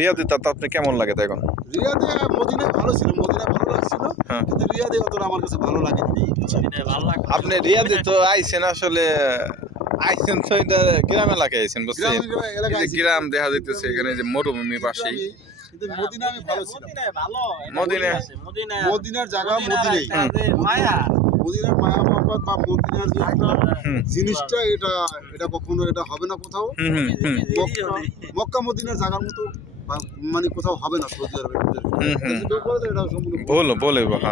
রিয়াদে তা আপনি কেমন লাগে তো এখন? রিয়াদে মদিনায় ভালো ছিল, মদিনায় ভালো লাগছিল, হ্যাঁ। কিন্তু রিয়াদে অতটা আমার কাছে ভালো লাগেনি। আপনি রিয়াদে তো আইছেন আসলে আইছেন তো এটা গ্রাম এলাকায় আইছেন বুঝছেন? এই যে গ্রাম দেখা যাইতেছে এখানে যে মরুভূমি পাশেই। কিন্তু মদিনা আমি ভালো ছিলাম। মদিনার জায়গা মদিনাই। মদিনার মায়া মহব্বত বা মদিনার যে একটা জিনিসটা এটা কখনো এটা হবে না কোথাও। মক্কা মদিনার জায়গার মতো মানে কোথাও হবে না সৌদি আরবের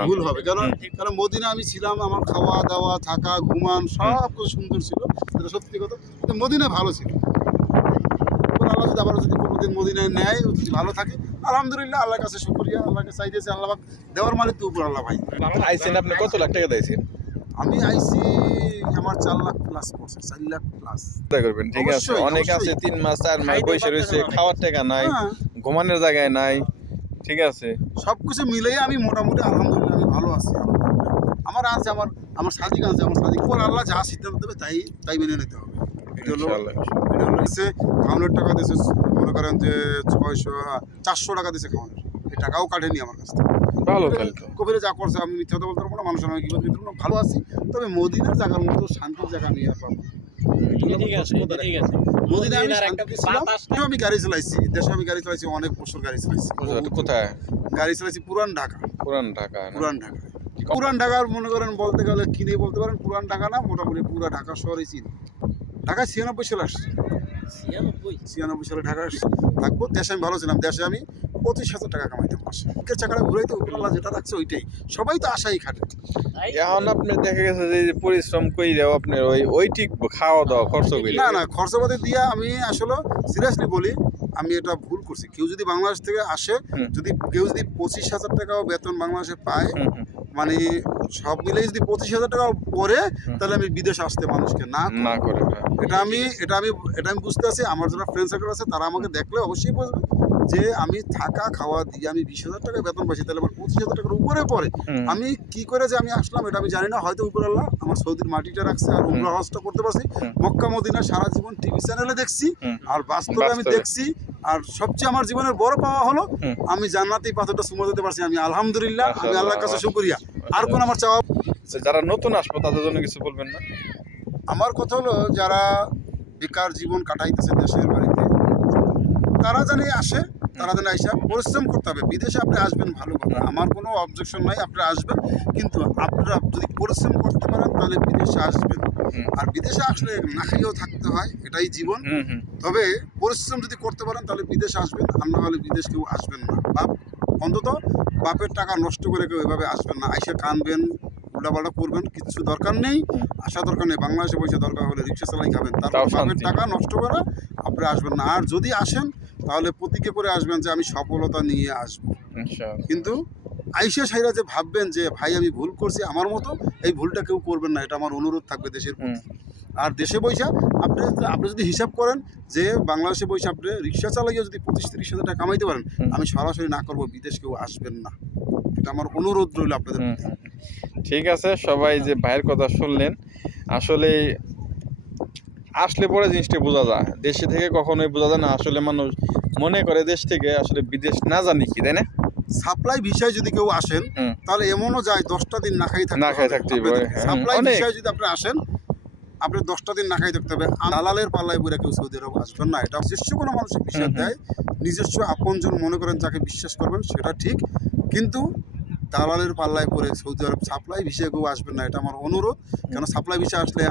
ভুল হবে। কারণ মদিনা আমি ছিলাম, আমার খাওয়া দাওয়া থাকা ঘুমান সব কিছু সুন্দর ছিল, এটা সত্যি কথা। কিন্তু মদিনা ভালো ছিল। আল্লাহ যদি আবার যদি কোনোদিন মদিনায় নেয়, যদি ভালো থাকে আলহামদুলিল্লাহ, আল্লাহর কাছে শুকরিয়া। আল্লাহকে চাইতেছে, আল্লাহ দেওয়ার মালিক তো উপর আল্লাহ ভাই। আইছেন আপনি কত লাখ টাকা দিয়েছেন? আমি আইছি আমার 4 লাখ প্লাস পড়ছে, 4 লাখ প্লাস করবেন। ঠিক আছে, অনেক আছে 3 মাস 4 মাস বসে রয়েছে, খাওয়ার টাকা নাই, হ্যাঁ। ঘুমানোর জায়গায় নাই। ঠিক আছে, সবকিছু মিলেই আমি মোটামুটি আলহামদুলিল্লাহ আমি ভালো আছি। আমার আছে, আমার সাদিক আছে, আমার সাদিক পর আল্লাহ যা সিদ্ধান্ত দেবে তাই মেনে নিতে হবে। এটা হলো খাওয়ানোর টাকা দিয়েছে, মনে করেন যে 400 টাকা দিয়েছে খাওয়ানোর, এই টাকাও কাটেনি আমার কাছ থেকে। ভালো তাহলে তো। কবিরে যা করছে আমি মিথ্যা কথা বলতে পারবো না, মানুষের আমি কি বলতে পারবো না, ভালো আছি। তবে মদিনার জায়গার মতো শান্তির জায়গা আমি আর পাবো। মদিনা আমি শান্তিতে ছিলাম। আমি গাড়ি চালাইছি, দেশে আমি গাড়ি চালাইছি, অনেক বছর গাড়ি চালাইছি। কোথায় গাড়ি চালাইছি? পুরান ঢাকা। পুরান ঢাকা? পুরান ঢাকার মনে করেন বলতে গেলে কিনে বলতে পারেন পুরান ঢাকা না, মোটামুটি পুরা ঢাকা শহরে চিনি। ঢাকায় 96 সালে আসছি, 96 সালে ঢাকা আসছি। থাকবো দেশে আমি ভালো ছিলাম, দেশে আমি 25,000 টাকা কামাইতাম মাসে। চাকাটা ঘুরাইতে উপরওয়ালা যেটা রাখছে ওইটাই, সবাই তো আশাই খাটে। এখন আপনি দেখা গেছে যে পরিশ্রম কইরাও আপনার ওই ঠিক খাওয়া দাওয়া খরচ কইরা না খরচাপাতি দিয়া আমি আসলে সিরিয়াসলি বলি, আমি এটা ভুল করছি। কেউ যদি বাংলাদেশ থেকে আসে, কেউ যদি 25,000 টাকাও বেতন বাংলাদেশে পায়, মানে সব মিলে যদি 25,000 টাকাও পরে, তাহলে আমি বিদেশ আসতে মানুষকে না করে। এটা আমি বুঝতে আছি। আমার যারা ফ্রেন্ড সার্কেল আছে তারা আমাকে দেখলে অবশ্যই বুঝবে যে আমি থাকা খাওয়া দিয়ে আমি 20,000 টাকা বেতন পাচ্ছি, তাহলে আমার 25,000 টাকার উপরে পরে আমি কি করে যে আমি আসলাম এটা আমি জানি না। হয়তো উপর আল্লাহ আমার সৌদির মাটিটা রাখছে, আর উমরা হজটা করতে পারছি। মক্কা মদিনা সারা জীবন টিভি চ্যানেলে দেখছি, আর বাস্তবে আমি দেখছি। আর সবচেয়ে আমার জীবনের বড় পাওয়া হলো আমি জান্নাতি পাথরটা চুমা দিতে পারছি। আমি আলহামদুলিল্লাহ, আমি আল্লাহর কাছে শুকরিয়া। আর কোন আমার চাওয়া? যারা নতুন আসবো তাদের জন্য কিছু বলবেন না? আমার কথা হলো, যারা বেকার জীবন কাটাইতেছে দেশের বাড়িতে, তারা জানি আসে, তারা যেন আইসা পরিশ্রম করতে হবে। বিদেশে আপনি আসবেন ভালো কথা, আমার কোনো অবজেকশন নাই, আপনারা আসবেন। কিন্তু আপনারা যদি পরিশ্রম করতে পারেন তাহলে বিদেশে আসবেন। আর বিদেশে আসলে না খাইয়েও থাকতে হয়, এটাই জীবন। তবে পরিশ্রম যদি করতে পারেন তাহলে বিদেশে আসবেন, আর না হলে বিদেশ কেউ আসবেন না। অন্তত বাপের টাকা নষ্ট করে কেউ এভাবে আসবেন না। আইসা কানবেন, উল্টাপাল্টা করবেন, কিছু দরকার নেই, আসা দরকার নেই। বাংলাদেশে পয়সা দরকার হলে রিক্সা চালাই খাবেন, তারপর বাপের টাকা নষ্ট করে আপনি আসবেন না। আর যদি আসেন তাহলে প্রতীকে করে আসবেন যে আমি সফলতা নিয়ে আসবো। কিন্তু আইসা সাইরা যে ভাববেন যে ভাই আমি ভুল করছি, আমার মতো এই ভুলটা কেউ করবেন না, এটা আমার অনুরোধ থাকবে দেশের প্রতি। আর দেশে বৈশা আপনি যদি হিসাব করেন যে বাংলাদেশে বৈশা আপনি রিক্সা চালাইয়া যদি 25-30,000 টাকা কামাইতে পারেন, আমি সরাসরি না করবো, বিদেশ কেউ আসবেন না। এটা আমার অনুরোধ রইল আপনাদের প্রতি। ঠিক আছে, সবাই যে ভাইয়ের কথা শুনলেন, আসলে আসলে পরে জিনিসটা বোঝা যায়। দেশে থেকে কখনোই বোঝা যায় না। আসলে মানুষ মনে করে দেশ থেকে আসলে বিদেশ না জানি কি, তাই না? সাপ্লাই ভিসায় যদি কেউ আসেন তাহলে এমনও যায় 10টা দিন না খাই থাকতে হবে। সাপ্লাই ভিসায় যদি আপনি আসেন, আপনি 10টা দিন না খাই থাকতে হবে। দালালের পাল্লায় পড়ে কেউ সৌদি আরব আসবেন না। এটা নিজস্ব কোনো মানুষের বিশ্বাস দেয়, নিজস্ব আপনজন মনে করেন যাকে বিশ্বাস করবেন সেটা ঠিক, কিন্তু দালালের পাল্লায় পড়ে সৌদি আরব সাপ্লাই ভিসায় কেউ আসবেন না, এটা আমার অনুরোধ। কেন সাপ্লাই ভিসা আসলে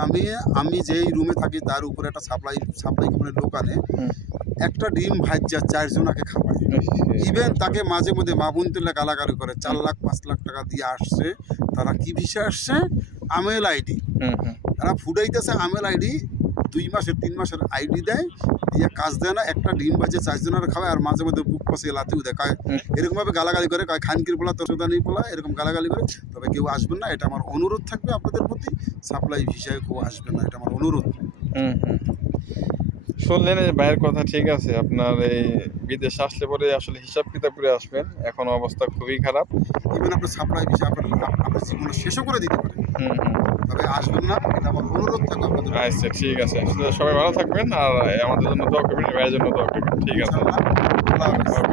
আমি যেই রুমে থাকি তার উপরে একটা সাপ্লাই কোম্পানির লোক আনে, একটা ডিম ভাজ্যা 4 জনাকে খাওয়ায়। ইভেন তাকে মাঝে মধ্যে মাবুন তুলে গালাগালি করে। 4 লাখ 5 লাখ টাকা দিয়ে আসছে, তারা কি ভিসা আসছে? আমেল আইডি। তারা ফুটাইতেছে আমেল আইডি, 2 মাসের 3 মাসের আইডি দেয়, দিয়ে কাজ দেয় না। একটা ডিম বাজে 4 জনের খাওয়ায়, আর মাঝে মধ্যে বুক পাশে লাতিও দেয়, এরকমভাবে গালাগালি করে, খানকির পোলা তোরদানি পোলা, এরকম গালাগালি করে। তবে কেউ আসবেন না, এটা আমার অনুরোধ থাকবে আপনাদের প্রতি। সাপ্লাই ভিসায় কেউ আসবেন না, এটা আমার অনুরোধ। শুনলেন ভাইয়ের কথা, ঠিক আছে। আপনার এই বিদেশ আসলে পরে আসলে হিসাব কিতাব করে আসবেন, এখন অবস্থা খুবই খারাপ। ইভেন আপনার সাপ্লাই ভিসা আপনার জীবনে শেষও করে দিতে পারে, তবে আসবেন না, এটা আমার অনুরোধ থাকবে আপনাদের। আচ্ছা, ঠিক আছে। সবাই ভালো থাকবেন, আর আমাদের জন্য দোয়া করবেন, ভাইয়ের জন্য দোয়া করবেন। ঠিক আছে। আল্লাহ হাফেজ।